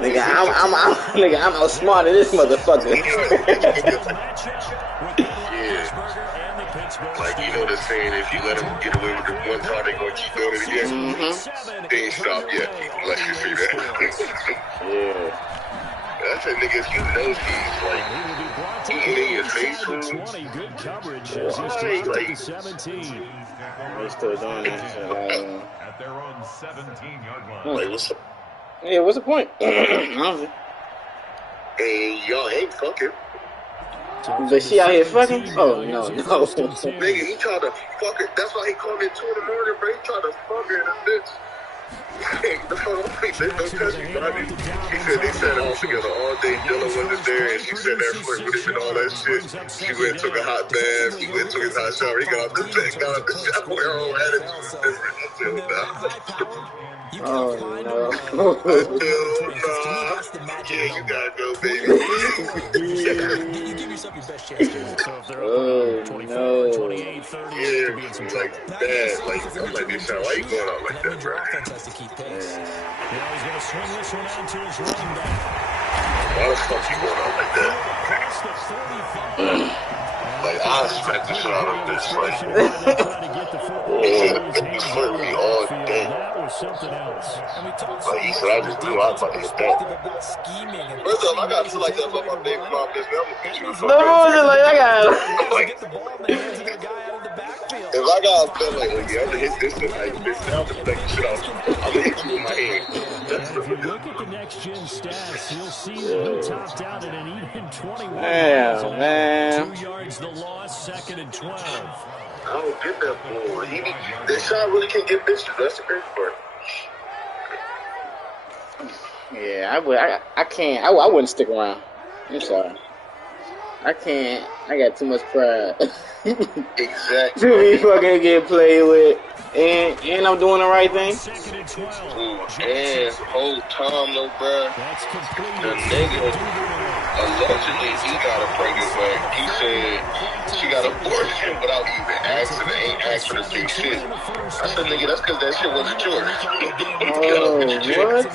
Nigga, I'm outsmarting this motherfucker. Yeah. Like, you know the saying, if you let them get away with it one time, they're going to keep doing it again. They ain't stopped yet, unless you see that. Yeah. That's a nigga, if you know he's like eating in your face. Good coverage. Why? Like, They still doing that shit. At their own 17-yard line. Like, what's up? Yeah, what's the point? Hey, y'all ain't fucking. But she out here fucking? Oh, no. Nigga, he tried to fuck her. That's why he called me at 2 in the morning, bro. He tried to fuck her in the bitch. The phone, don't touch me, buddy. He said they sat all together all day. Dylan wasn't there, and she said that flirt with him and all that shit. She went and took a hot bath. He went and took his hot shower. He got out the tank, got out the shower. Her whole attitude was different. I said, Oh, no. Yeah, you gotta go, baby. You give yourself your best chance to win. So if they're up 24, 28, 30, Yeah, like that. Like, I'm like, this shit, why you going out like that, bro? He's going to swing this one out to his running back. Why the fuck you going out like that? Like, I expect the shit out of this, like, he flirt me all day. Like, he said, I just knew I was about to hit that. First off, I gotta feel like that about my baby mom, bitch. I'm gonna beat you the fuck up. If I gotta feel like, oh yeah, I'm gonna hit this tonight, bitch, I'm gonna take the shit out. I'm gonna hit you with my hand. If you look at the next gen stats, you'll see that he topped out at an even 21. Damn, man. 2 yards the loss, 2nd and 12. I don't get that boy. This shot really can't get bitches. That's the crazy part. Yeah, I can't. I wouldn't stick around. I'm sorry. I can't. I got too much pride. Exactly. To be fucking get played with. And I'm doing the right thing. And whole time, though, bro, the nigga, allegedly, he got a pregnant back. He said she got abortion without even asking, ain't asking to say shit. I said, nigga, that's because that shit wasn't yours. What?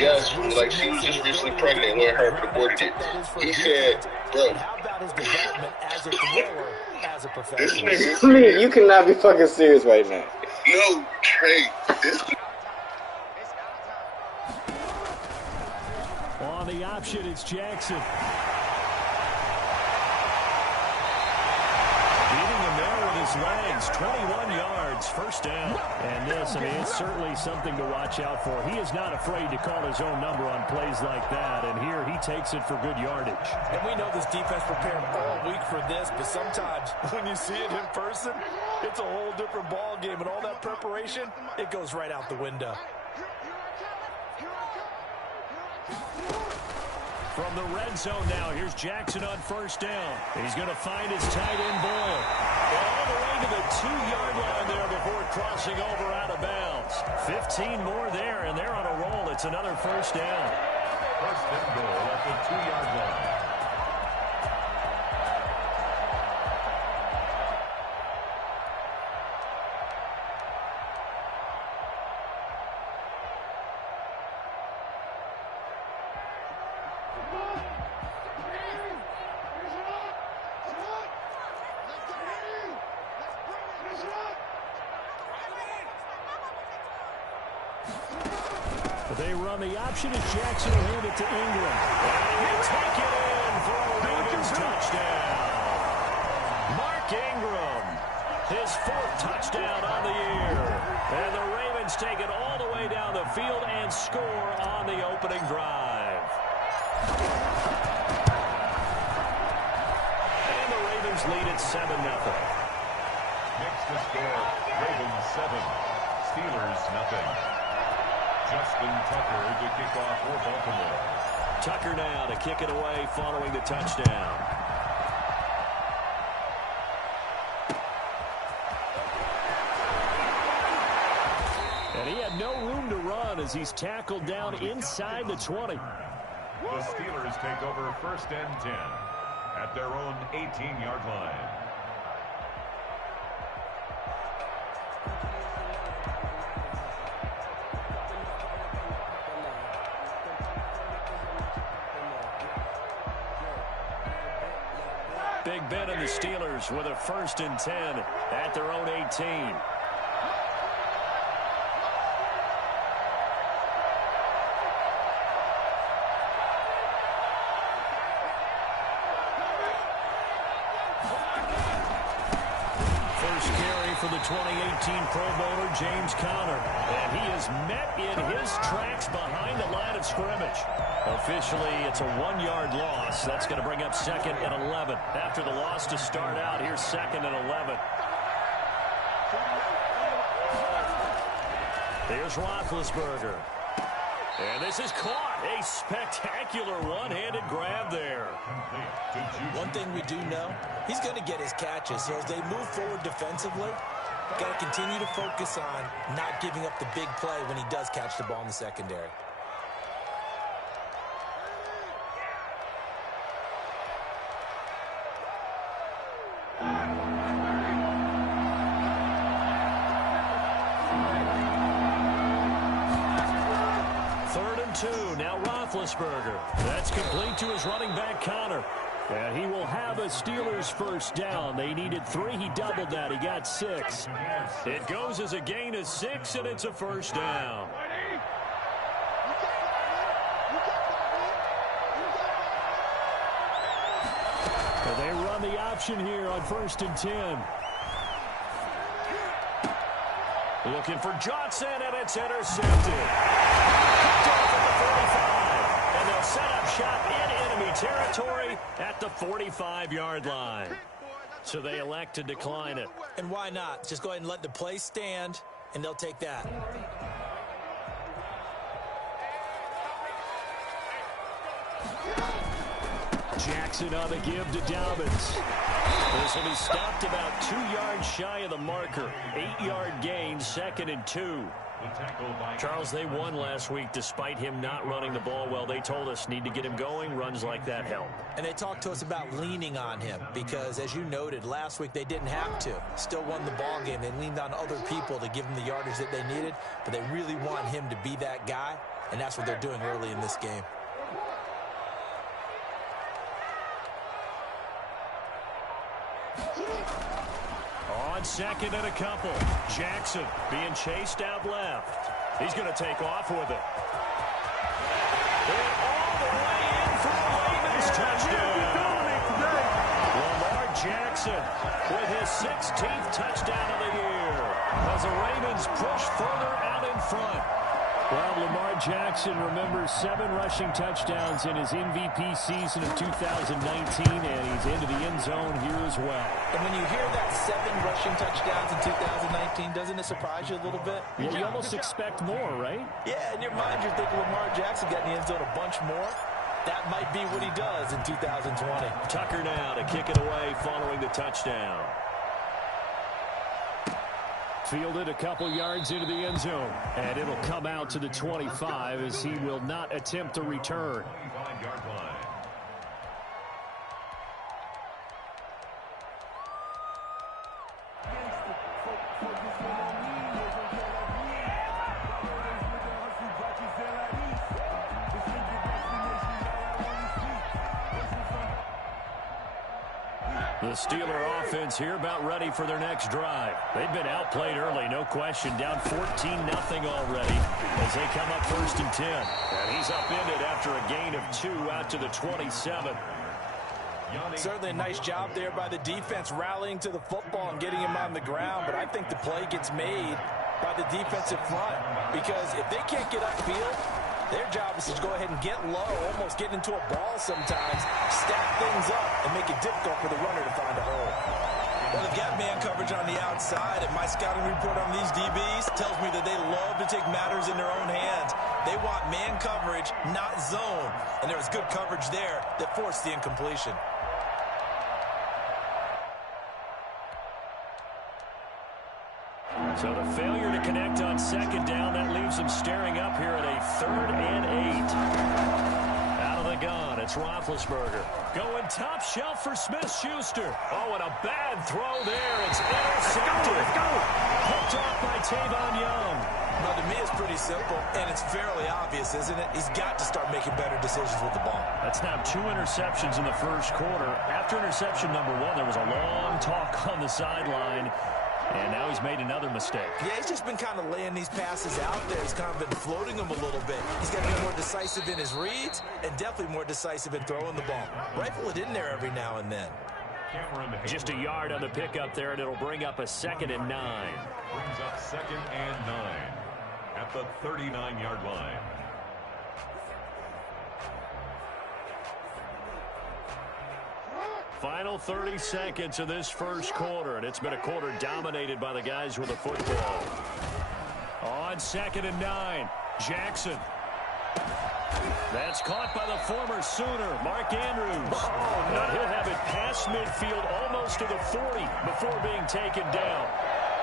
Yes, like, she was just recently pregnant when her aborted it. He said, bro, this nigga, Lee, you cannot be fucking serious right now. no, hey, this. On the option, it's Jackson. Beating him there with his legs, 21 yards, first down. And this, I mean, it's certainly something to watch out for. He is not afraid to call his own number on plays like that, and here he takes it for good yardage. And we know this defense prepared all week for this, but sometimes when you see it in person, it's a whole different ball game, and all that preparation, it goes right out the window. From the red zone now, here's Jackson on first down. And he's going to find his tight end, Boyle. All the way to the 2-yard line there before crossing over out of bounds. 15 more there, and they're on a roll. It's another first down. First and goal at the 2-yard line. They run the option as Jackson will hand it to Ingram. And he'll take it in for a Ravens touchdown. Mark Ingram, his 4th touchdown on the year. And the Ravens take it all the way down the field and score on the opening drive. And the Ravens lead at 7-0. Next to score, Ravens 7, Steelers 0. Justin Tucker to kick off for Baltimore. Tucker now to kick it away following the touchdown. And he had no room to run as he's tackled down inside the 20. The Steelers take over 1st and 10 at their own 18-yard line. Big Ben and the Steelers with a 1st and 10 at their own 18. For the 2018 Pro Bowler, James Conner. And he is met in his tracks behind the line of scrimmage. Officially, it's a 1-yard loss. That's going to bring up 2nd and 11. After the loss to start out, here's 2nd and 11. Here's Roethlisberger. And this is caught. A spectacular one-handed grab there. One thing we do know, he's going to get his catches. So as they move forward defensively, got to continue to focus on not giving up the big play when he does catch the ball in the secondary. Now Roethlisberger. That's complete to his running back, Conner. And he will have a Steelers 1st down. They needed 3. He doubled that. He got 6. It goes as a gain of 6, and it's a 1st down. So they run the option here on 1st and 10. Looking for Johnson, and it's intercepted. Picked off at the 45. And they'll set up shop in enemy territory at the 45-yard line. So they elect to decline it. And why not? Just go ahead and let the play stand, and they'll take that. Jackson on the give to Dobbins. This will be stopped about 2 yards shy of the marker. 8-yard gain, 2nd and 2. Charles, they won last week despite him not running the ball well. They told us need to get him going. Runs like that help. And they talked to us about leaning on him because, as you noted, last week they didn't have to. Still won the ball game. They leaned on other people to give them the yardage that they needed, but they really want him to be that guy, and that's what they're doing early in this game. On 2nd and a couple. Jackson being chased out left. He's going to take off with it. And all the way in for the Ravens touchdown. Lamar Jackson with his 16th touchdown of the year as the Ravens push further out in front. Well, Lamar Jackson remembers 7 rushing touchdowns in his MVP season of 2019, and he's into the end zone here as well. And when you hear that 7 rushing touchdowns in 2019, doesn't it surprise you a little bit? Well, you almost expect more, right? Yeah, in your mind you're thinking Lamar Jackson got in the end zone a bunch more. That might be what he does in 2020. Tucker now to kick it away following the touchdown. Fielded a couple yards into the end zone. And it'll come out to the 25 as he will not attempt a return. The Steeler offense here about ready for their next drive. They've been outplayed early, no question. Down 14-0 already as they come up 1st and 10. And he's upended after a gain of 2 out to the 27. Certainly a nice job there by the defense rallying to the football and getting him on the ground. But I think the play gets made by the defensive front because if they can't get upfield, their job is to go ahead and get low, almost get into a ball sometimes, stack things up, and make it difficult for the runner to find a hole. Well, they've got man coverage on the outside, and my scouting report on these DBs tells me that they love to take matters in their own hands. They want man coverage, not zone, and there was good coverage there that forced the incompletion. So the failure to connect on 2nd down, that leaves them staring up here at a 3rd and 8. Out of the gun, it's Roethlisberger. Going top shelf for Smith-Schuster. Oh, and a bad throw there. It's intercepted. Let's go. Picked off by Tavon Young. Well, to me, it's pretty simple, and it's fairly obvious, isn't it? He's got to start making better decisions with the ball. That's now 2 interceptions in the first quarter. After interception number 1, there was a long talk on the sideline, and now he's made another mistake. Yeah, he's just been kind of laying these passes out there. He's kind of been floating them a little bit. He's got to be more decisive in his reads and definitely more decisive in throwing the ball. Rifle it in there every now and then. Just a yard on the pickup there, and it'll bring up a 2nd and 9. Brings up 2nd and 9 at the 39-yard line. Final 30 seconds of this first quarter, and it's been a quarter dominated by the guys with the football. On 2nd and 9, Jackson. That's caught by the former Sooner, Mark Andrews. But he'll have it past midfield, almost to the 40, before being taken down.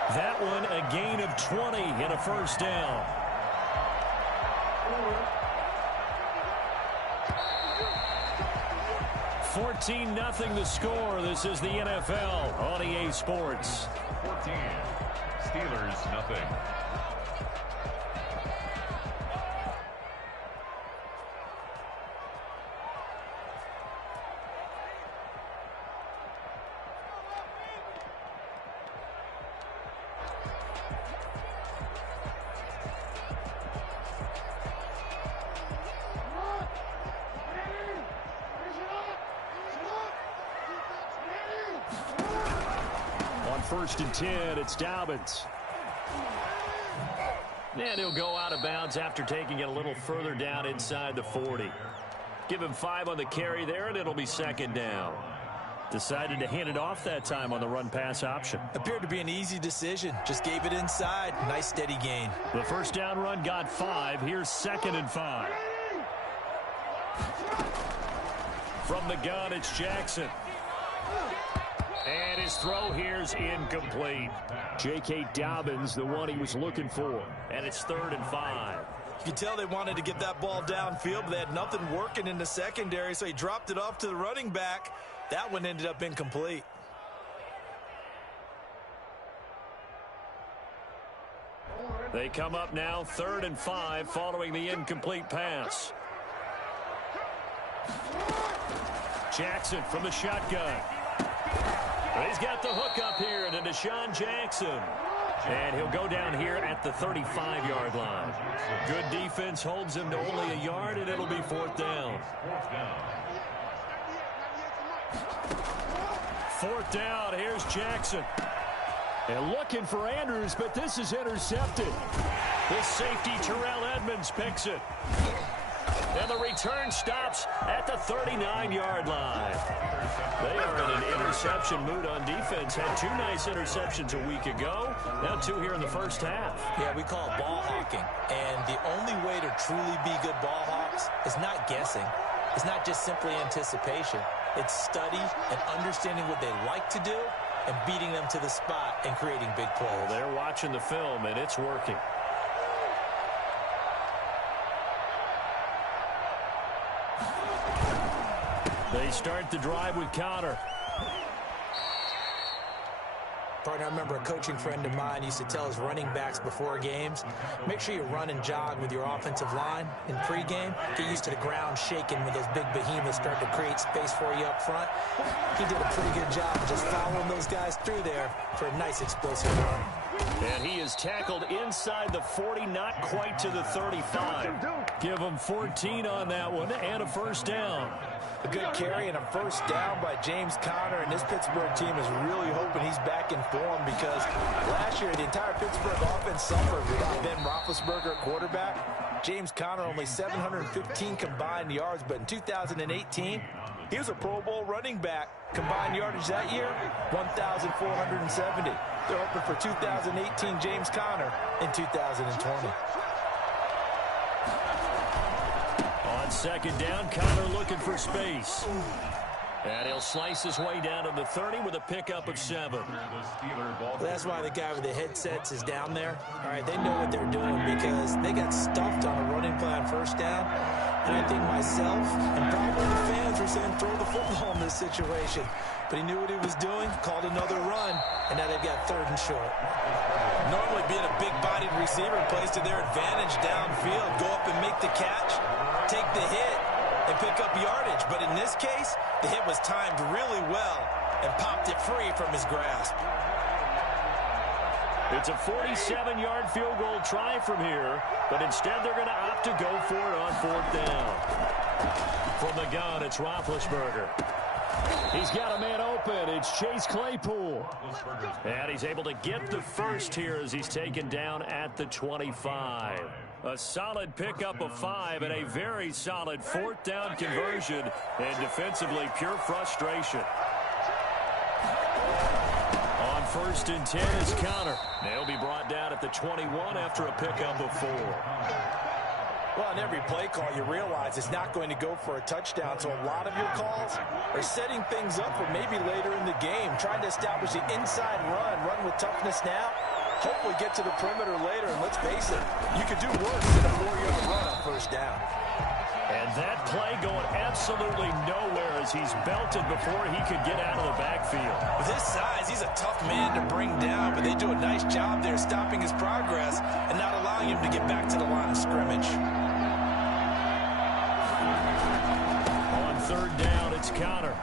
That one a gain of 20 and a first down. $14-0 the score. This is the NFL on EA Sports. 14. Steelers nothing. On 1st and 10, it's Dobbins. And he'll go out of bounds after taking it a little further down inside the 40. Give him 5 on the carry there, and it'll be 2nd down. Decided to hand it off that time on the run-pass option. Appeared to be an easy decision. Just gave it inside. Nice, steady gain. The first down run got 5. Here's 2nd and 5. From the gun, it's Jackson. And his throw here's incomplete. J.K. Dobbins, the one he was looking for. And it's 3rd and 5. You can tell they wanted to get that ball downfield, but they had nothing working in the secondary, so he dropped it off to the running back. That one ended up incomplete. They come up now 3rd and 5 following the incomplete pass. Jackson from the shotgun. He's got the hook up here to Deshaun Jackson. And he'll go down here at the 35-yard line. Good defense holds him to only a yard, and it'll be 4th down. 4th down, here's Jackson. And looking for Andrews, but this is intercepted. This safety, Terrell Edmonds, picks it. And the return stops at the 39-yard line. They are in an interception mood on defense. Had 2 nice interceptions a week ago. Now 2 here in the first half. Yeah, we call it ball hawking. And the only way to truly be good ball hawks is not guessing. It's not just simply anticipation. It's study and understanding what they like to do and beating them to the spot and creating big plays. Well, they're watching the film, and it's working. They start the drive with Connor. Partner, I remember a coaching friend of mine used to tell his running backs before games, make sure you run and jog with your offensive line in pregame. Get used to the ground shaking when those big behemoths start to create space for you up front. He did a pretty good job of just following those guys through there for a nice explosive run. And he is tackled inside the 40, not quite to the 35. Give him 14 on that one and a first down. A good carry and a first down by James Conner, and this Pittsburgh team is really hoping he's back in form because last year the entire Pittsburgh offense suffered without Ben Roethlisberger at quarterback. James Conner only 715 combined yards, but in 2018, he was a Pro Bowl running back. Combined yardage that year, 1,470. They're hoping for 2018 James Conner in 2020. On 2nd down, Conner looking for space. And he'll slice his way down to the 30 with a pickup of 7. Well, that's why the guy with the headsets is down there. All right, they know what they're doing because they got stuffed on a running play on first down. And I think myself and probably the fans were saying throw the football in this situation. But he knew what he was doing, called another run, and now they've got 3rd and short. Normally being a big-bodied receiver plays to their advantage downfield. Go up and make the catch, take the hit, and pick up yardage. But in this case, the hit was timed really well and popped it free from his grasp. It's a 47-yard field goal try from here, but instead they're going to opt to go for it on 4th down. From the gun, it's Roethlisberger. He's got a man open. It's Chase Claypool. And he's able to get the first here as he's taken down at the 25. A solid pickup of 5 and a very solid 4th down conversion. And defensively, pure frustration. On 1st and 10 is Conner. They'll be brought down at the 21 after a pickup of 4. Well, on every play call, you realize it's not going to go for a touchdown, so a lot of your calls are setting things up for maybe later in the game, trying to establish the inside run with toughness now, hopefully get to the perimeter later, and let's face it, you could do worse than a 4-yard run on 1st down. And that play going absolutely nowhere as he's belted before he could get out of the backfield. With his size, he's a tough man to bring down, but they do a nice job there stopping his progress and not allowing him to get back to the line of scrimmage. On 3rd down, it's Conner.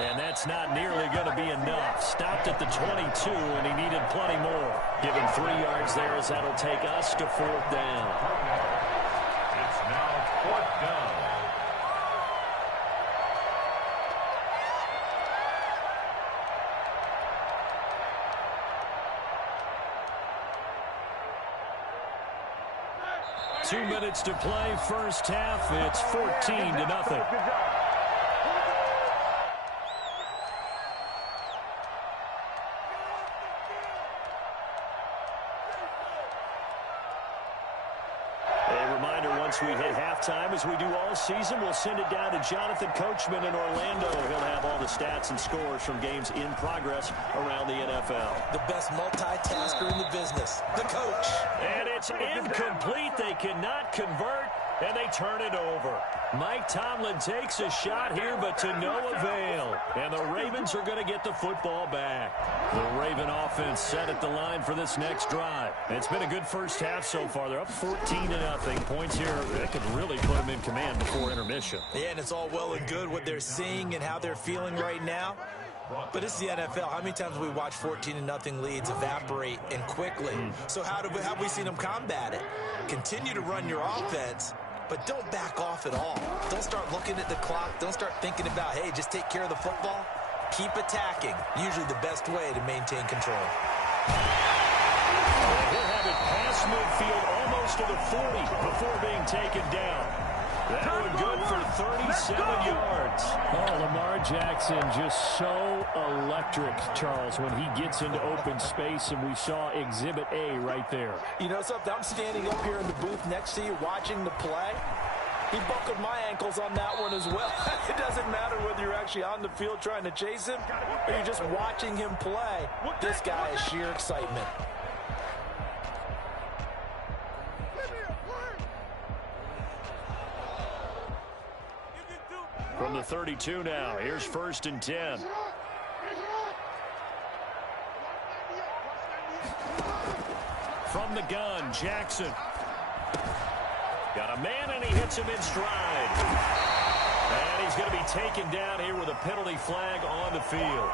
And that's not nearly going to be enough. Stopped at the 22, and he needed plenty more. Give him 3 yards there as that'll take us to 4th down. It's now 4th down. Two minutes to play, first half. It's 14-0. A reminder, once we hit halftime, as we do all season, we'll send it down to Jonathan Coachman in Orlando. He'll have all the stats and scores from games in progress around the NFL. The best multitasker in the business, the coach. And it's incomplete. They cannot convert, and they turn it over. Mike Tomlin takes a shot here, but to no avail. And the Ravens are going to get the football back. The Raven offense set at the line for this next drive. It's been a good first half so far. They're up 14-0. Points here that could really put them in command before intermission. Yeah, and it's all well and good what they're seeing and how they're feeling right now. But it's the NFL. How many times have we watched 14-0 leads evaporate and quickly? So how have we seen them combat it? Continue to run your offense, but don't back off at all. Don't start looking at the clock. Don't start thinking about, hey, just take care of the football. Keep attacking. Usually the best way to maintain control. He'll have it past midfield almost to the 40 before being taken down. That one good for 37 yards. Oh, Lamar Jackson just so electric, Charles, when he gets into open space, and we saw Exhibit A right there. You know something? I'm standing up here in the booth next to you watching the play. He buckled my ankles on that one as well. It doesn't matter whether you're actually on the field trying to chase him or you're just watching him play. This guy is sheer excitement. From the 32 now, here's 1st and 10. From the gun, Jackson. Got a man, and he hits him in stride. And he's going to be taken down here with a penalty flag on the field.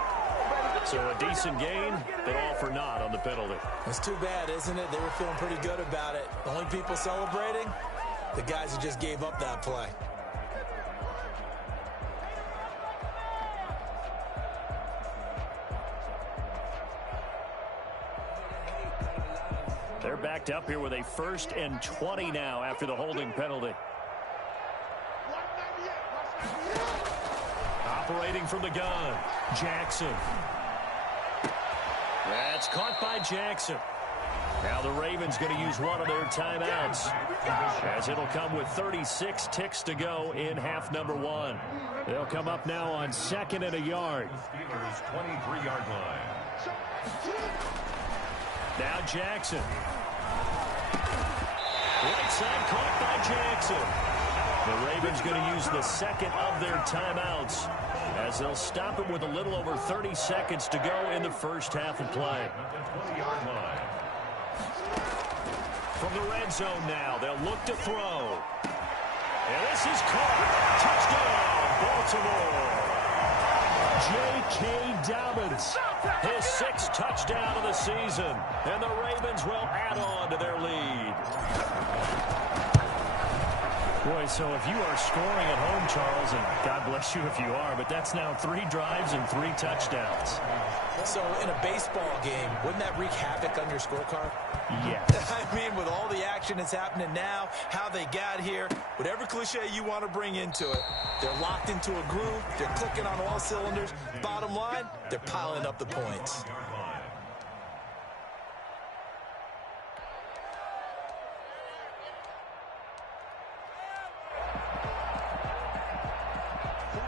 So a decent gain, but all for naught on the penalty. It's too bad, isn't it? They were feeling pretty good about it. The only people celebrating, the guys who just gave up that play. They're backed up here with a 1st and 20 now after the holding penalty. Operating from the gun, Jackson. That's caught by Jackson. Now the Ravens going to use one of their timeouts, as it'll come with 36 ticks to go in half number 1. They'll come up now on 2nd and a yard. Steelers 23-yard line. Now Jackson. Right side caught by Jackson. The Ravens going to use the second of their timeouts as they'll stop it with a little over 30 seconds to go in the first half of play. From the red zone now, they'll look to throw. And this is caught. Touchdown, Baltimore. J.K. Dobbins, his 6th touchdown of the season. And the Ravens will add on to their lead. Boy, so if you are scoring at home, Charles, and God bless you if you are, but that's now 3 drives and 3 touchdowns. So in a baseball game, wouldn't that wreak havoc on your scorecard? Yes. I mean, with all the action that's happening now, how they got here, whatever cliche you want to bring into it, they're locked into a groove, they're clicking on all cylinders. Bottom line, they're piling up the points.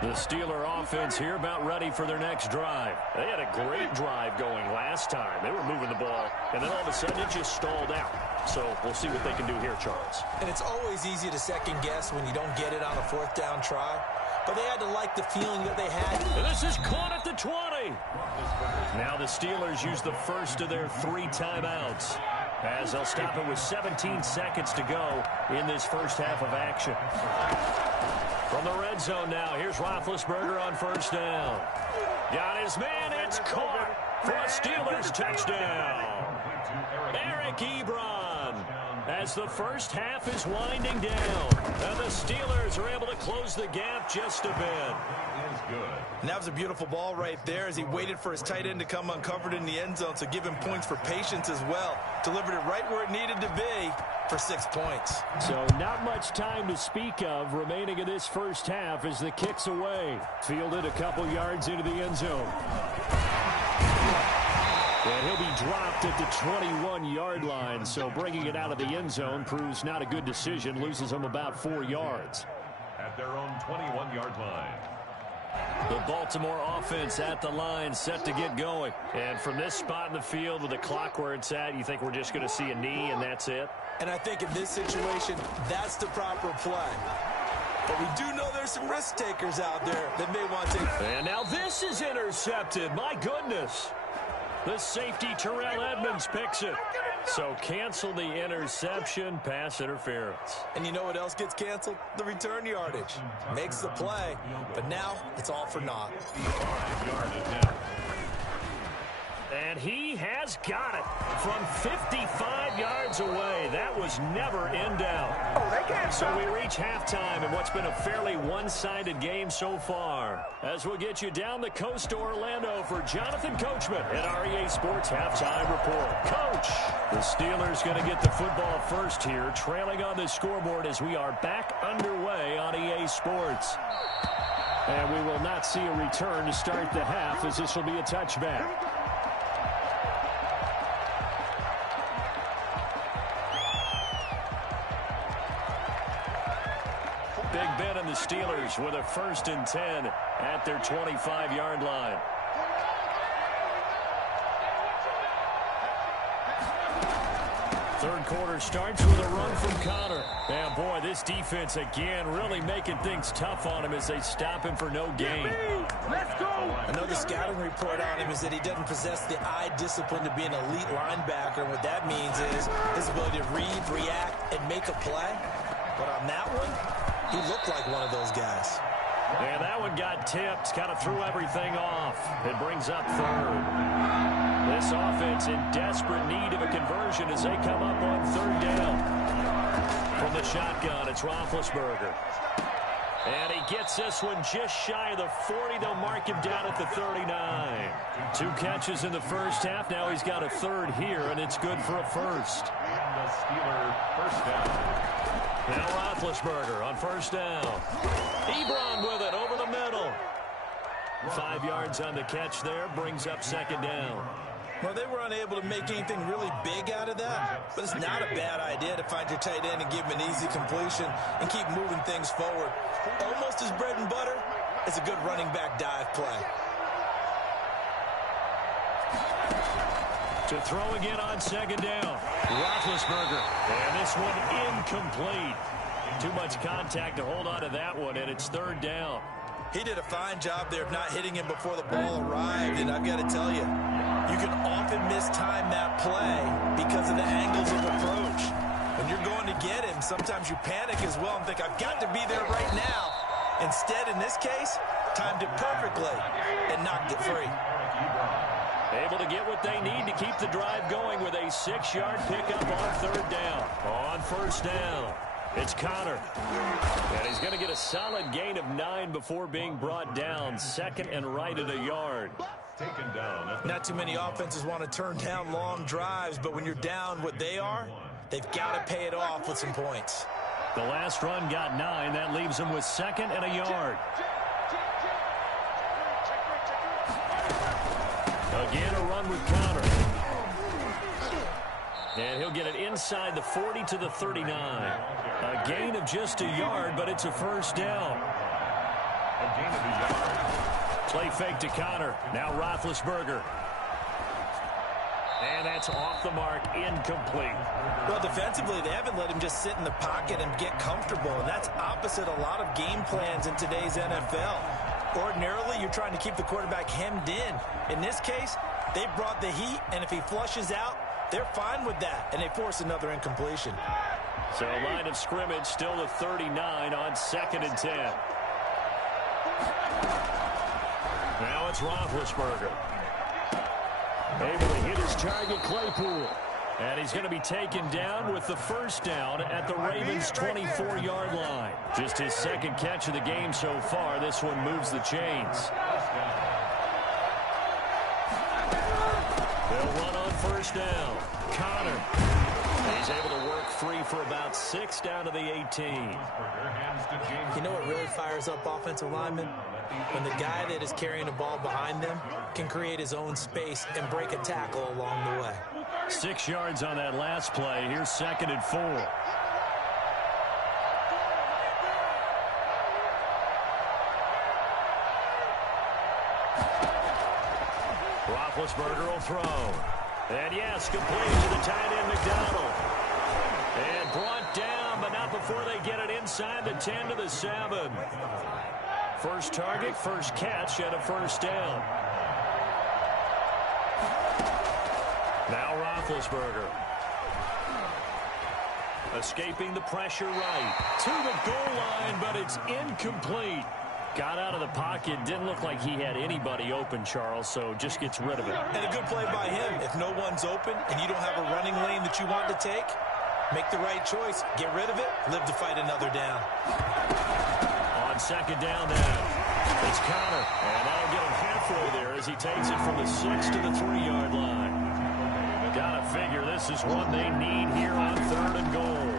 The Steeler offense here about ready for their next drive. They had a great drive going last time. They were moving the ball, and then all of a sudden it just stalled out. So we'll see what they can do here, Charles. And it's always easy to second guess when you don't get it on a 4th down try. But they had to like the feeling that they had. And this is caught at the 20. Now the Steelers use the first of their 3 timeouts, as they'll stop it with 17 seconds to go in this first half of action. From the red zone now, here's Roethlisberger on first down. Got his man, it's caught for a Steelers touchdown. Eric Ebron, as the first half is winding down. And the Steelers are able to close the gap just a bit. And that was a beautiful ball right there as he waited for his tight end to come uncovered in the end zone, so give him points for patience as well. Delivered it right where it needed to be for 6 points. So not much time to speak of remaining in this first half as the kick's away. Fielded a couple yards into the end zone. And he'll be dropped at the 21-yard line, so bringing it out of the end zone proves not a good decision. Loses him about 4 yards. At their own 21-yard line. The Baltimore offense at the line, set to get going. And from this spot in the field with the clock where it's at, you think we're just going to see a knee and that's it? And I think in this situation, that's the proper play. But we do know there's some risk takers out there that may want to. And now this is intercepted. My goodness. The safety, Terrell Edmonds, picks it. So cancel the interception, pass interference. And you know what else gets canceled? The return yardage. Makes the play, but now it's all for naught. And he has got it from 55 yards away. That was never in doubt. So we reach halftime in what's been a fairly one-sided game so far. As we'll get you down the coast to Orlando for Jonathan Coachman at REA Sports Halftime Report. Coach, the Steelers going to get the football first here, trailing on the scoreboard as we are back underway on EA Sports. And we will not see a return to start the half as this will be a touchback. Big Ben and the Steelers with a 1st and 10 at their 25-yard line. Third quarter starts with a run from Connor. And boy, this defense again really making things tough on him as they stop him for no gain. Let's go! Another scouting report on him is that he doesn't possess the eye discipline to be an elite linebacker. And what that means is his ability to read, react, and make a play. But on that one, he looked like one of those guys. And that one got tipped, kind of threw everything off. It brings up 3rd. This offense in desperate need of a conversion as they come up on 3rd down. From the shotgun, it's Roethlisberger. And he gets this one just shy of the 40. They'll mark him down at the 39. 2 catches in the first half. Now he's got a 3rd here, and it's good for a 1st. And the Steeler first down. Now Roethlisberger on 1st down. Ebron with it over the middle. 5 yards on the catch there, brings up 2nd down. Well, they were unable to make anything really big out of that, but it's not a bad idea to find your tight end and give him an easy completion and keep moving things forward. Almost as bread and butter as a good running back dive play. To throw again on 2nd down. Roethlisberger. And this one incomplete. Too much contact to hold on to that one, and it's third down. He did a fine job there of not hitting him before the ball arrived, and I've got to tell you, you can often mistime that play because of the angles of approach. When you're going to get him, sometimes you panic as well and think, I've got to be there right now. Instead, in this case, timed it perfectly and knocked it free. Able to get what they need to keep the drive going with a 6-yard pickup on third down. On first down, it's Connor. And he's going to get a solid gain of 9 before being brought down. Second and right at a yard. Taken down. Not too many offenses want to turn down long drives, but when you're down what they are, they've got to pay it off with some points. The last run got 9. That leaves him with second and a yard. Again, a run with Connor. And he'll get it inside the 40 to the 39. A gain of just a yard, but it's a first down. A gain of a yard. Play fake to Connor. Now Roethlisberger. And that's off the mark, incomplete. Well, defensively, they haven't let him just sit in the pocket and get comfortable, and that's opposite a lot of game plans in today's NFL. Ordinarily, you're trying to keep the quarterback hemmed in. In this case, they brought the heat, and if he flushes out, they're fine with that, and they force another incompletion. So line of scrimmage still the 39 on 2nd and 10. Now it's Roethlisberger. Able to hit his target, Claypool. And he's going to be taken down with the first down at the Ravens' 24-yard line. Just his second catch of the game so far. This one moves the chains. They'll run on first down. Connor. He's able to work free for about 6 down to the 18. You know what really fires up offensive linemen? When the guy that is carrying the ball behind them can create his own space and break a tackle along the way. 6 yards on that last play. Here's 2nd and 4. Roethlisberger will throw. And yes, complete to the tight end, McDonald. And brought down, but not before they get it inside the 10 to the 7. First target, first catch, and a first down. Now Roethlisberger. Escaping the pressure right. To the goal line, but it's incomplete. Got out of the pocket. Didn't look like he had anybody open, Charles, so just gets rid of it. And a good play by him. If no one's open and you don't have a running lane that you want to take, make the right choice. Get rid of it. Live to fight another down. On second down now, it's Connor. And that'll get him halfway there as he takes it from the 6 to the 3-yard line. Gotta figure this is what they need here on 3rd and goal.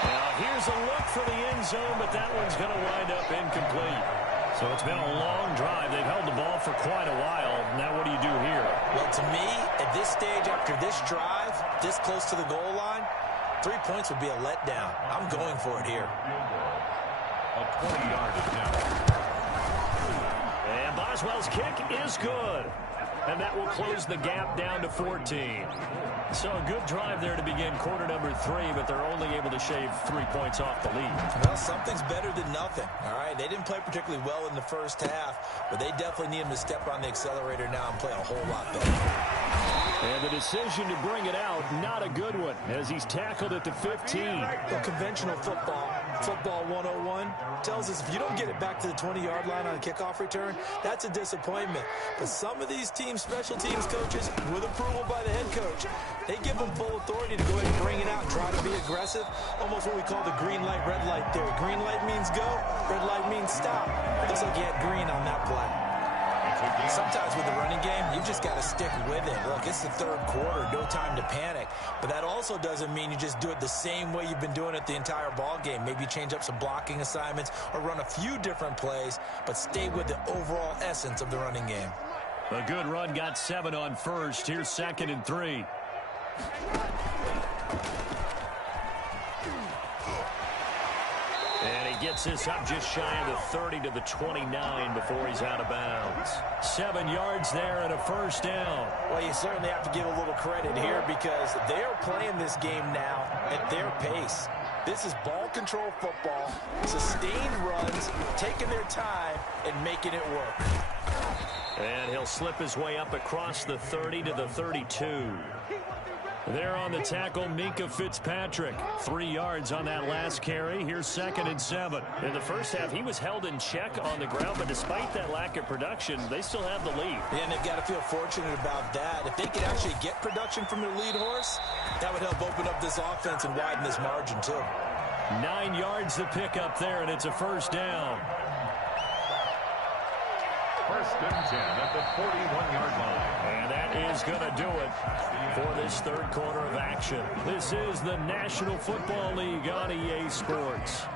Now here's a look for the end zone, but that one's going to wind up incomplete. So it's been a long drive. They've held the ball for quite a while. Now what do you do here? Well, to me, at this stage after this drive, this close to the goal line, 3 points would be a letdown. I'm going for it here. A 20-yard attempt. And Boswell's kick is good. And that will close the gap down to 14. So a good drive there to begin quarter number 3, but they're only able to shave 3 points off the lead. Well, something's better than nothing, all right? They didn't play particularly well in the first half, but they definitely need him to step on the accelerator now and play a whole lot better. And the decision to bring it out, not a good one, as he's tackled at the 15. Well, conventional football 101, tells us if you don't get it back to the 20-yard line on a kickoff return, that's a disappointment. But some of these teams, special teams coaches, with approval by the head coach, they give them full authority to go ahead and bring it out, try to be aggressive, almost what we call the green light, red light theory. Green light means go, red light means stop. Looks like you had green on that play. Sometimes with the running game, you've just got to stick with it. Look, it's the 3rd quarter, no time to panic. But that also doesn't mean you just do it the same way you've been doing it the entire ball game. Maybe change up some blocking assignments or run a few different plays, but stay with the overall essence of the running game. A good run, got 7 on first. Here's 2nd and 3. And he gets this up just shy of the 30 to the 29 before he's out of bounds. 7 yards there and a first down. Well, you certainly have to give a little credit here because they are playing this game now at their pace. This is ball control football, sustained runs, taking their time and making it work. And he'll slip his way up across the 30 to the 32. There on the tackle, Minkah Fitzpatrick. 3 yards on that last carry. Here's 2nd and 7. In the first half, he was held in check on the ground, but despite that lack of production, they still have the lead. Yeah, and they've got to feel fortunate about that. If they could actually get production from their lead horse, that would help open up this offense and widen this margin too. 9 yards to pick up there, and it's a first down. 1st and 10 at the 41-yard line. And that is going to do it for this third quarter of action. This is the National Football League on EA Sports.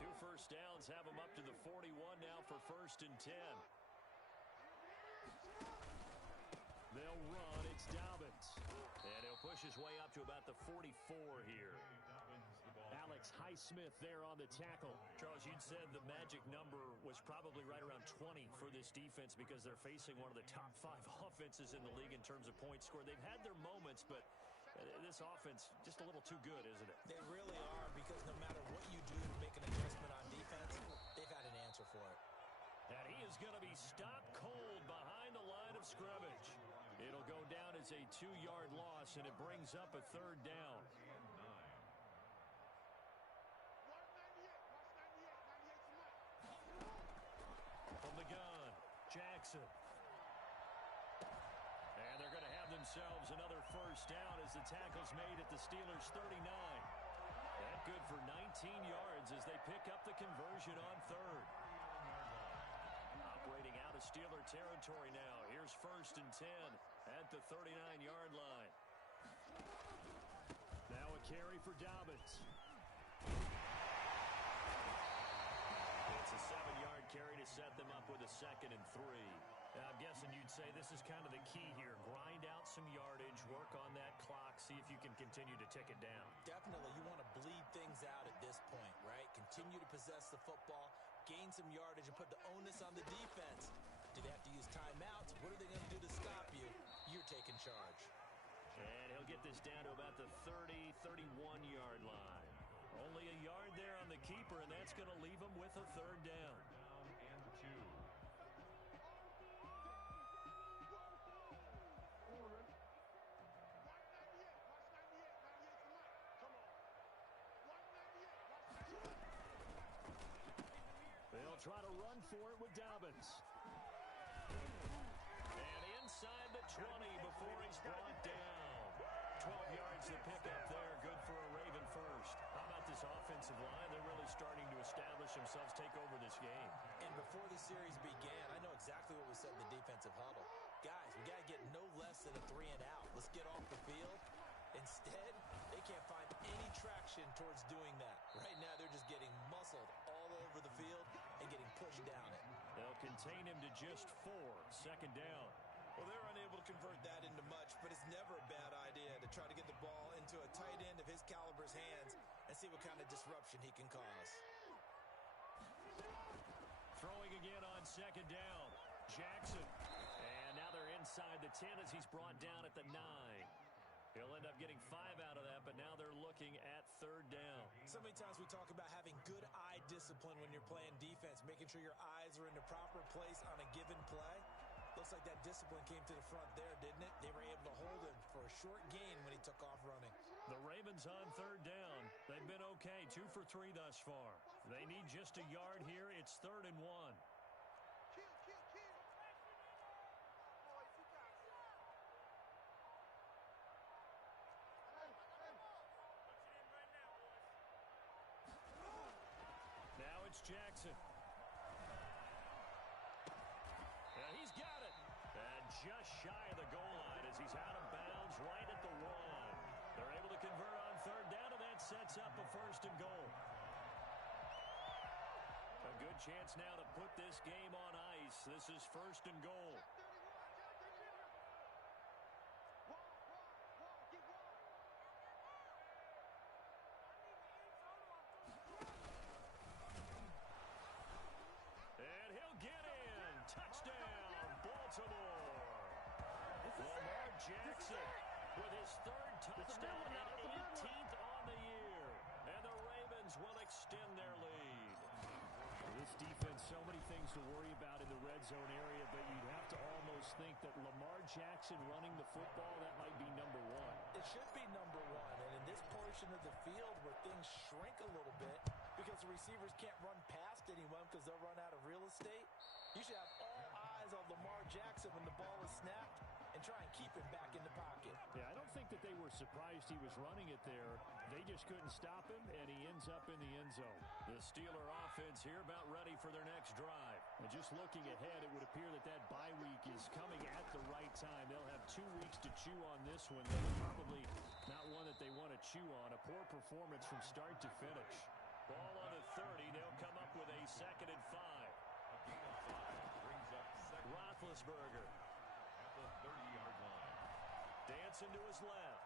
2 first downs have them up to the 41 now for 1st and 10. They'll run. It's Dobbins. And he'll push his way up to about the 44 here. Alex Highsmith there on the tackle. Charles, you'd said the magic number was probably right around 20 for this defense because they're facing one of the top 5 offenses in the league in terms of points scored. They've had their moments, but this offense just a little too good, isn't it? They really are, because no matter what you do to make an adjustment on defense, they've had an answer for it. And he is going to be stopped cold behind the line of scrimmage. It'll go down as a 2-yard loss, and it brings up a 3rd down. From the gun, Jackson. And they're going to have themselves another first down as the tackle's made at the Steelers' 39. That good for 19 yards as they pick up the conversion on 3rd. Operating out of Steeler territory now. Here's 1st and 10 at the 39-yard line. Now a carry for Dobbins. It's a 7-yard carry to set them up with a 2nd and 3. Now, I'm guessing you'd say this is kind of the key here. Grind out some yardage, work on that clock, see if you can continue to tick it down. Definitely, you want to bleed things out at this point, right? Continue to possess the football, gain some yardage, and put the onus on the defense. Do they have to use timeouts? What are they going to do to stop you? You're taking charge. And he'll get this down to about the 30, 31-yard line. Only a yard there on the keeper, and that's going to leave him with a 3rd down. And 2. They'll try to run for it with Dobbins. And inside the 20 before he's brought down. 12 yards to pick up there. Good for a Raven first. How about this offensive line? They're really starting to establish themselves, take over this game. And before the series began, I know exactly what was said in the defensive huddle. Guys, we got to get no less than a 3 and out. Let's get off the field. Instead, they can't find any traction towards doing that. Right now, they're just getting muscled all over the field and getting pushed down it. They'll contain him to just 4. 2nd down. Well, they're unable to convert that into much, but it's never a bad idea to try to get the ball into a tight end of his caliber's hands and see what kind of disruption he can cause. Throwing again on 2nd down. Jackson. And now they're inside the 10 as he's brought down at the 9. He'll end up getting 5 out of that, but now they're looking at 3rd down. So many times we talk about having good eye discipline when you're playing defense, making sure your eyes are in the proper place on a given play. Looks like that discipline came to the front there, didn't it? They were able to hold him for a short gain when he took off running. The Ravens on 3rd down. They've been okay, 2 for 3 thus far. They need just a yard here. It's 3rd and 1. Now it's Jackson. And he's got it. And just shy of the goal line as he's out of bounds right at the 1. They're able to convert on 3rd down, and that sets up a 1st and goal. A good chance now to put this game on ice. This is 1st and goal. third touchdown and 18th on the year. And the Ravens will extend their lead. This defense, so many things to worry about in the red zone area, but you'd have to almost think that Lamar Jackson running the football, that might be number one. It should be number one, and in this portion of the field where things shrink a little bit because the receivers can't run past anyone because they'll run out of real estate, you should have all eyes on Lamar Jackson when the ball is snapped and try and keep him back in the pocket. Yeah, I don't think that they were surprised he was running it there. They just couldn't stop him, and he ends up in the end zone. The Steeler offense here about ready for their next drive. And just looking ahead, it would appear that that bye week is coming at the right time. They'll have 2 weeks to chew on this one. That's probably not one that they want to chew on. A poor performance from start to finish. Ball on the 30. They'll come up with a 2nd and 5. A gain of 5 brings up second Roethlisberger at the 30-yard line. dancing to his left.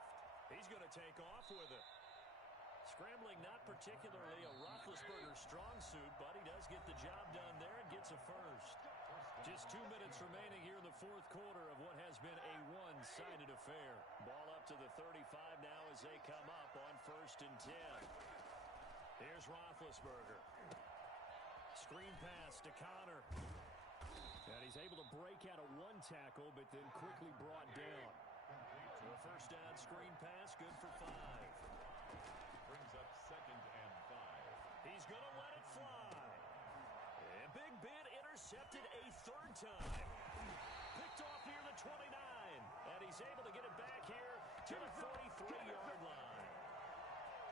He's going to take off with it. Scrambling, not particularly a Roethlisberger strong suit, but he does get the job done there and gets a first. Just 2 minutes remaining here in the fourth quarter of what has been a one-sided affair. Ball up to the 35 now as they come up on 1st and 10. Here's Roethlisberger. Screen pass to Connor. And he's able to break out of 1 tackle, but then quickly brought down. So a first down screen pass, good for 5. Brings up 2nd and 5. He's going to let it fly. And Big Ben intercepted a 3rd time. Picked off near the 29. And he's able to get it back here to the 43-yard line.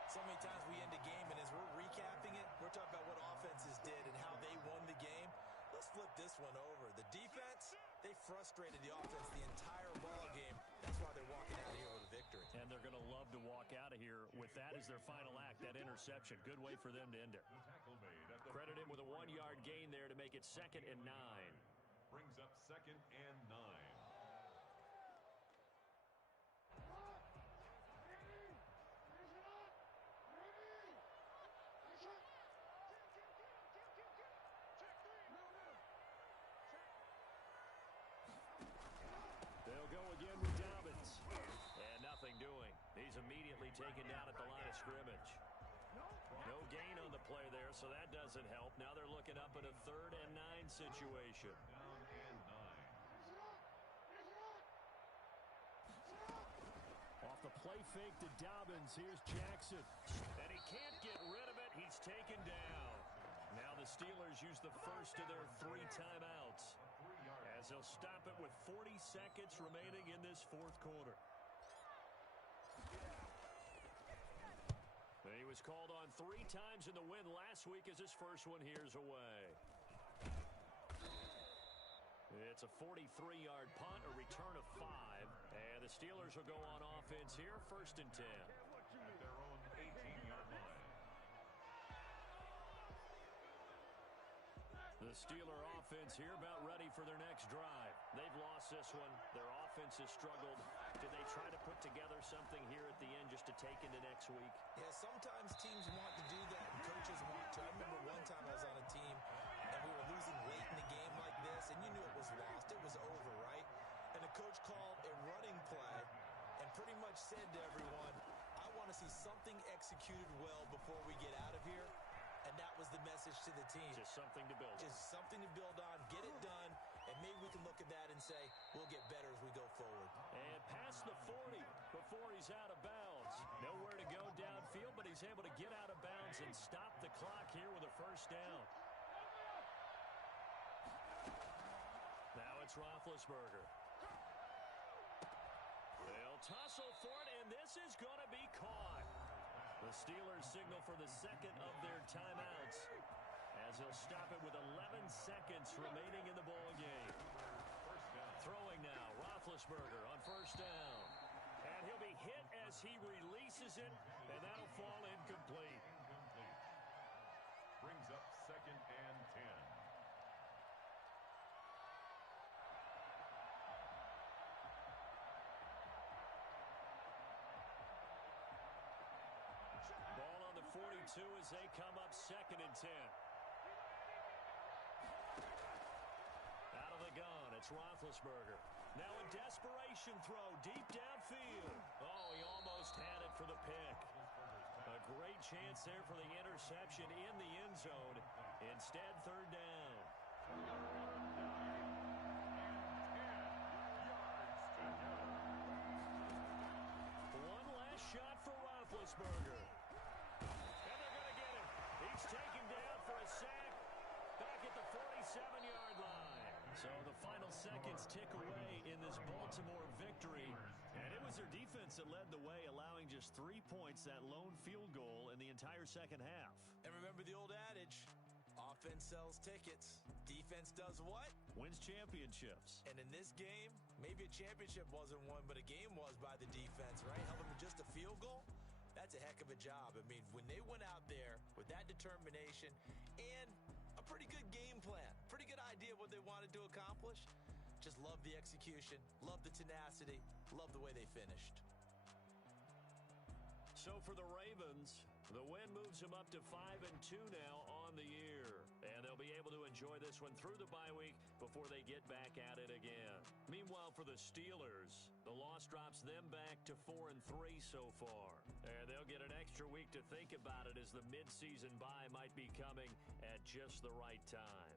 So many times we end a game, and as we're recapping it, we're talking about what offenses did and how they won the game. Let's flip this one over. The defense, they frustrated the offense the entire ball game. That's why they're walking out of here with a victory. And they're going to love to walk out of here with that as their final act, that interception. Good way for them to end it. The tackle made at the Credit him with a 1-yard gain there to make it 2nd and 9. brings up 2nd and 9. They'll go again with Dobbins. And nothing doing. He's immediately taken down at the line of scrimmage. No gain on the play there, so that doesn't help. Now they're looking up at a 3rd and 9 situation. Down and 9. Off the play fake to Dobbins, here's Jackson. And he can't get rid of it. He's taken down. Now the Steelers use the first of their 3 timeouts, as they'll stop it with 40 seconds remaining in this fourth quarter. He was called on 3 times in the win last week as his first one here's away. It's a 43-yard punt, a return of 5. And the Steelers will go on offense here, 1st and 10. At their own 18-yard line. The Steeler offense here about ready for their next drive. They've lost this one. Their offense has struggled. Do they try to put together something here at the end just to take into next week? Yeah, sometimes teams want to do that, and coaches want to. I remember one time I was on a team, and we were losing late in the game like this, and you knew it was lost. It was over, right? And the coach called a running play and pretty much said to everyone, I want to see something executed well before we get out of here. And that was the message to the team. Just something to build on. Just something to build on, get it done, and maybe we can look at that and say, we'll get better as we go forward. And past the 40 before he's out of bounds. Nowhere to go downfield, but he's able to get out of bounds and stop the clock here with a first down. Now it's Roethlisberger. They'll tussle for it, and this is going to be caught. The Steelers signal for the 2nd of their timeouts as they'll stop it with 11 seconds remaining in the ball game. Throwing now, Roethlisberger on 1st down. And he'll be hit as he releases it, and that'll fall incomplete. Brings up 2nd and 10. Ball on the 42 as they come up 2nd and 10. Out of the gun, It's Roethlisberger. Now a desperation throw deep downfield. Oh, he almost had it for the pick. A great chance there for the interception in the end zone. Instead, third down. One last shot for Roethlisberger. And they're going to get him. He's taken down for a sack back at the 47-yard line. So the final seconds tick away in this Baltimore victory. And it was their defense that led the way, allowing just 3 points, that lone field goal in the entire second half. And remember the old adage, offense sells tickets. Defense does what? Wins championships. And in this game, maybe a championship wasn't won, but a game was by the defense, right? Held them to just a field goal. That's a heck of a job. I mean, when they went out there with that determination and a pretty good game plan, pretty good idea of what they wanted to accomplish, just love the execution, love the tenacity, love the way they finished. So for the Ravens, the win moves them up to 5-2 now on the year. And they'll be able to enjoy this one through the bye week before they get back at it again. Meanwhile, for the Steelers, the loss drops them back to 4-3 so far. And they'll get an extra week to think about it, as the midseason bye might be coming at just the right time.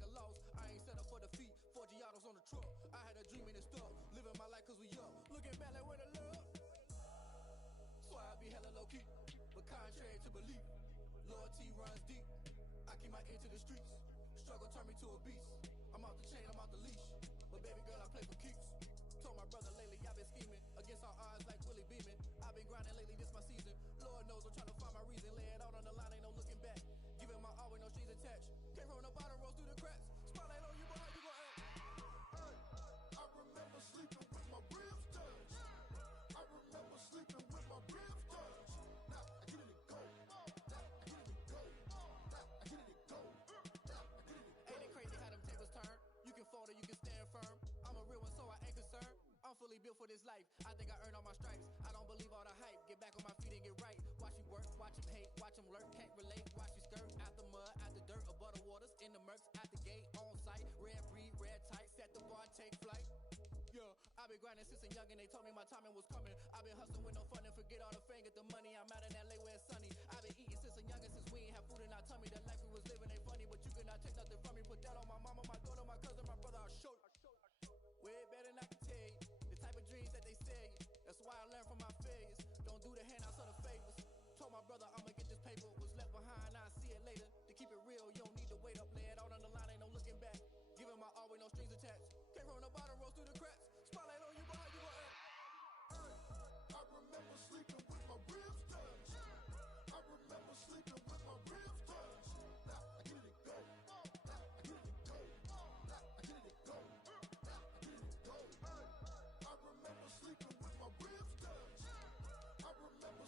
take a loss. I ain't set up for defeat. 4 Giottos on the truck. I had a dream and it stuck. Living my life cause we young. Looking back like where the love. So I be hella low key. But contrary to belief, loyalty runs deep. I keep my ear to the streets. Struggle turned me to a beast. I'm off the chain, I'm off the leash. But baby girl, I play for keeps. Told my brother lately, I've been scheming. Against all odds like Willie Beeman. I've been grinding lately, this my season. Lord knows I'm trying to find my reason. Lay it out on the line, ain't no looking back. Giving my all with no strings attached. Came from the bottom, rose through the cracks. Spotlight on you, boy, how you gon' act? I remember sleeping with my ribs touched. I remember sleeping with my ribs touched. Now I get it go. Now I get it go. Now I get it go. Now I get it go. Ain't it crazy how them tables turn? You can fold or you can stand firm. I'm a real one, so I ain't concerned. I'm fully built for this life. I think I earned all my stripes. I don't believe all the hype. Get back on my feet and get right. Watch you work, watch him hate, watch him lurk. Can't relate, watch you skirt. Out the mud, out the dirt, above the waters, in the murks, at the gate, on site. Red breed, red tight, set the bar, take flight. Yeah, I been grinding since a young and they told me my timing was coming. I been hustling with no fun and forget all the fame, get the money. I'm out in LA where it's sunny. I been eating since a young and since we ain't have food in our tummy. The life we was living ain't funny, but you cannot take nothing from me. Put that on my mama, my daughter, my cousin, my brother, I'll show you. Way better than I can tell you. The type of dreams that they sell you. That's why I learned from my failures. Don't do the handouts or the favors. Told my brother I'ma get this paper. Was left behind, I'll see it later. To keep it real, you don't need to wait up. Lay it out on the line, ain't no looking back. Giving my all with no strings attached. Came from the bottom, rose through the cracks. Spotlight on you, boy, how you gon' act? I remember sleeping with my ribs touched. I remember sleeping with my ribs touched. Now I get it go. Now I get it go. Now I get it go. Now I get it go. I remember sleeping with my ribs touched. I remember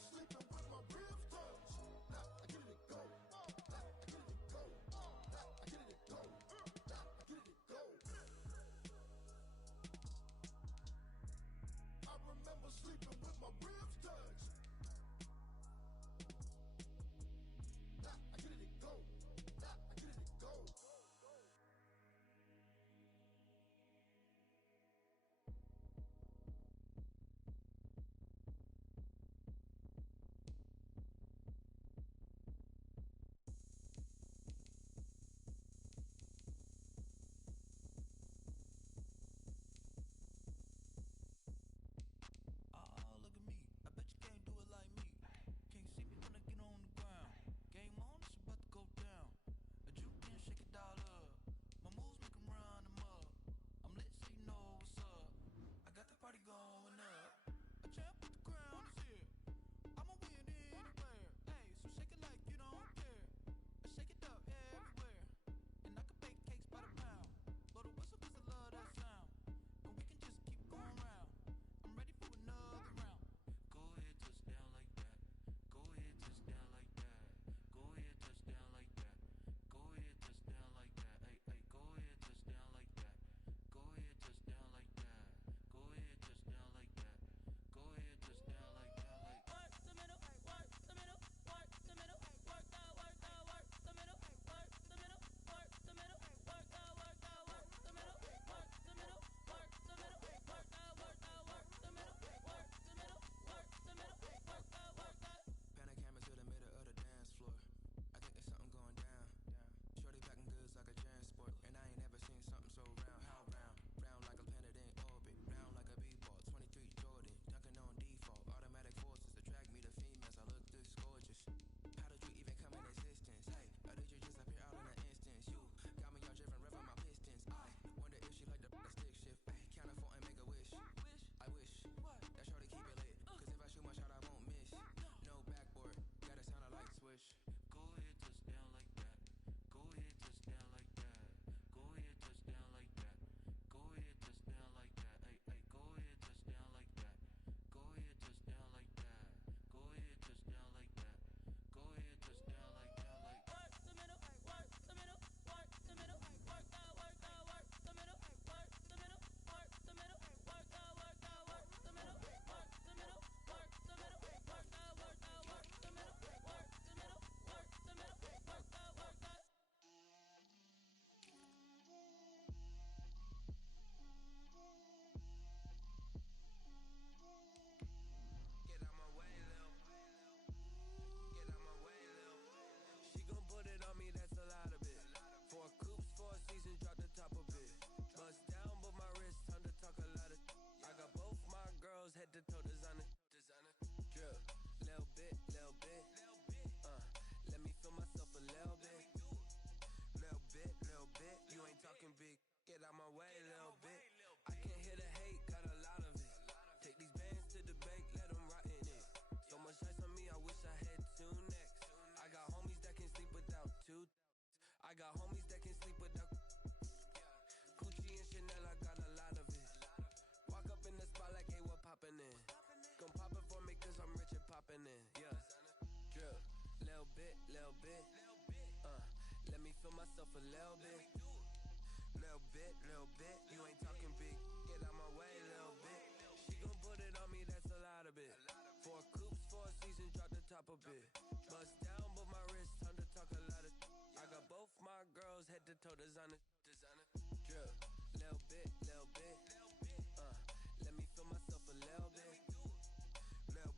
I got homies that can sleep without. Gucci and Chanel, I got a lot of it. Walk up in the spot like, hey, what poppin' in? Gon' pop it for me cause I'm rich and poppin' in. Yeah, drip, little bit. Let me feel myself a little bit. Little bit. You ain't talking big. Get out my way, little bit. She gon' put it on me, that's a lot of it. 4 coupes, 4 seasons, drop the top a bit. Bust down, but my wrist, time to talk a lot of. I got both my girls head to toe designer. Drip, little bit. Let me feel myself a little bit. Little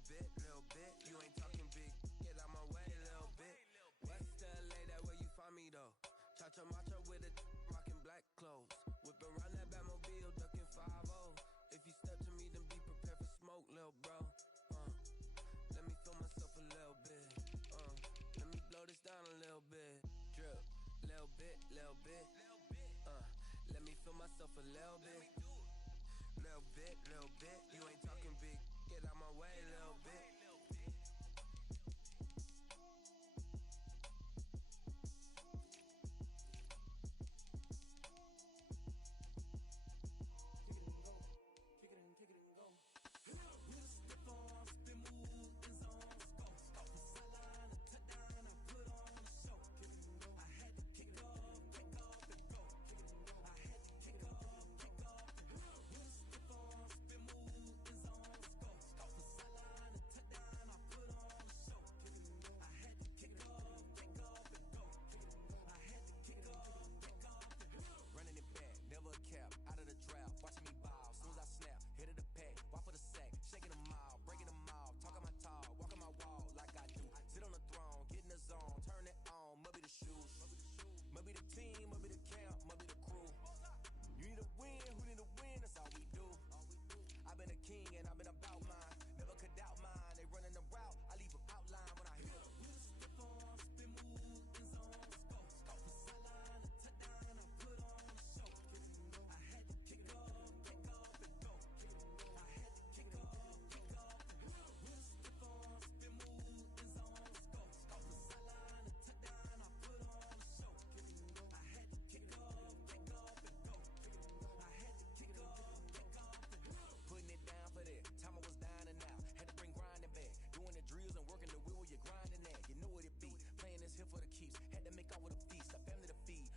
bit. You ain't talking big. Get out my way, little bit. West LA, that where you find me though. Cha-cha matcha with it, rocking black clothes. Whip around that Batmobile, ducking 5-0. If you step to me, then be prepared for smoke, little bro. Let me feel myself a little bit. Let me blow this down a little bit. Drip, little bit. Let me feel myself a little bit. Little bit. You ain't talking big. Get out my way, little bit.